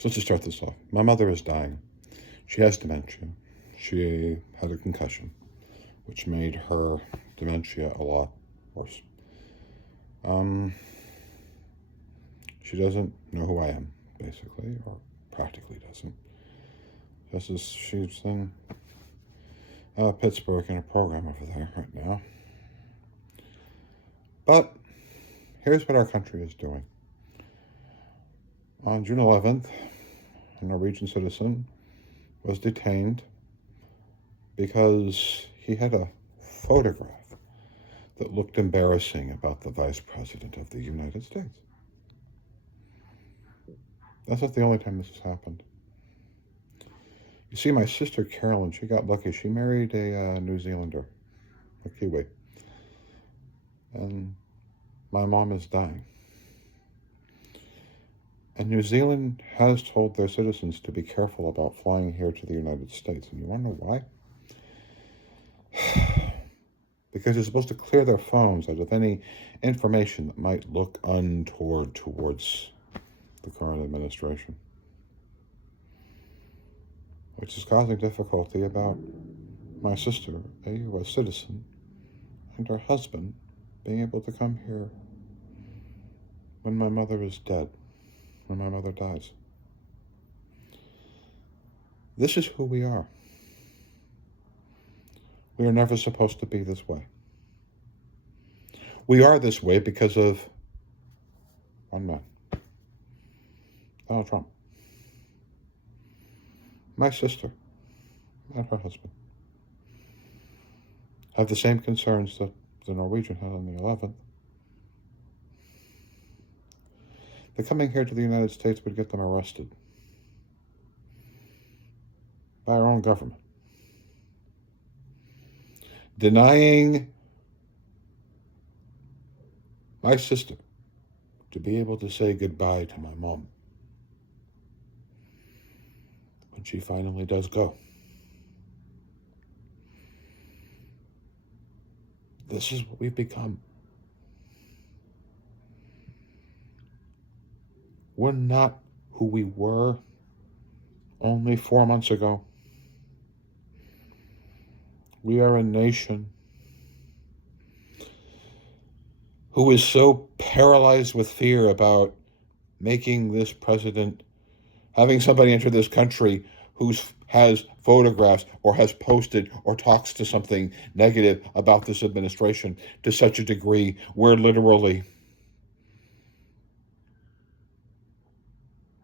So let's just start this off. My mother is dying. She has dementia. She had a concussion, which made her dementia a lot worse. She doesn't know who I am, basically, or practically doesn't. She's in Pittsburgh in a program over there right now. But here's what our country is doing. On June 11th, a Norwegian citizen was detained because he had a photograph that looked embarrassing about the Vice President of the United States. That's not the only time this has happened. You see, my sister Carolyn, she got lucky. She married a New Zealander, a Kiwi. And my mom is dying. And New Zealand has told their citizens to be careful about flying here to the United States. And you want to know why? Because they're supposed to clear their phones out of any information that might look untoward towards the current administration, which is causing difficulty about my sister, a U.S. citizen, and her husband being able to come here when my mother is dead, when my mother dies. This is who we are. We are never supposed to be this way. We are this way because of one man, Donald Trump. My sister and her husband have the same concerns that the Norwegian had on the 11th. That coming here to the United States would get them arrested by our own government. Denying my sister to be able to say goodbye to my mom when she finally does go. This is what we've become. We're not who we were only 4 months ago. We are a nation who is so paralyzed with fear about making this president, having somebody enter this country who has photographs or has posted or talks to something negative about this administration to such a degree where literally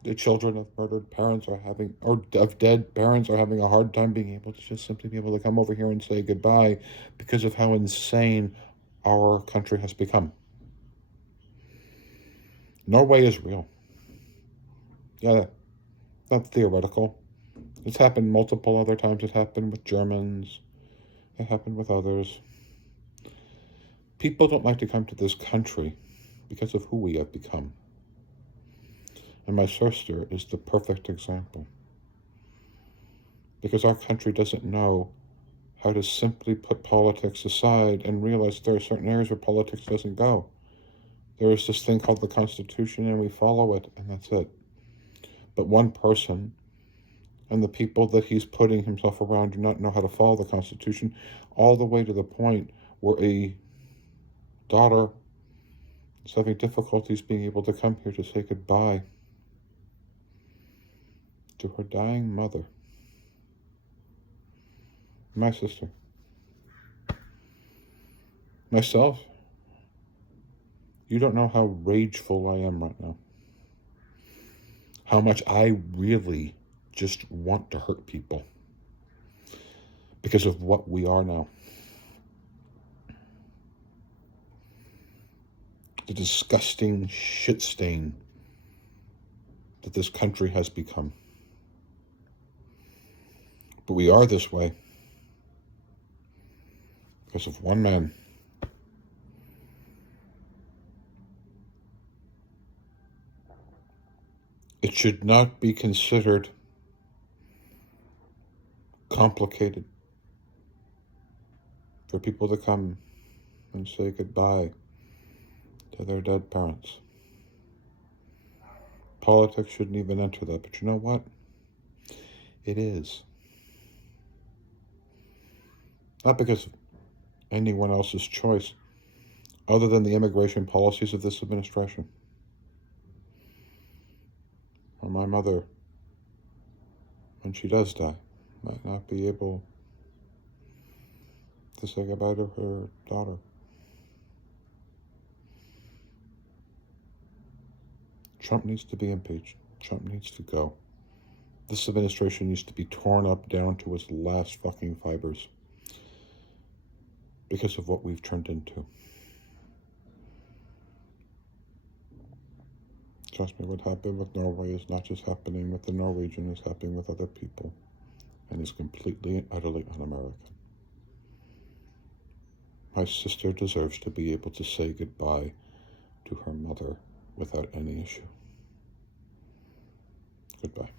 the children of murdered parents are having, or of dead parents are having a hard time being able to just simply be able to come over here and say goodbye because of how insane our country has become. Norway is real. Yeah, not theoretical. It's happened multiple other times. It happened with Germans. It happened with others. People don't like to come to this country because of who we have become. And my sister is the perfect example. Because our country doesn't know how to simply put politics aside and realize there are certain areas where politics doesn't go. There is this thing called the Constitution, and we follow it, and that's it. But one person and the people that he's putting himself around do not know how to follow the Constitution, all the way to the point where a daughter is having difficulties being able to come here to say goodbye to her dying mother. My sister. Myself. You don't know how rageful I am right now. How much I really just want to hurt people because of what we are now. The disgusting shit stain that this country has become. But we are this way because of one man. It should not be considered complicated for people to come and say goodbye to their dead parents. Politics shouldn't even enter that, but you know what? It is. Not because of anyone else's choice, other than the immigration policies of this administration. Or my mother, when she does die, might not be able to say goodbye to her daughter. Trump needs to be impeached. Trump needs to go. This administration needs to be torn up down to its last fucking fibers because of what we've turned into. Trust me, what happened with Norway is not just happening with the Norwegian, it's happening with other people, and is completely and utterly un-American. My sister deserves to be able to say goodbye to her mother without any issue. Goodbye.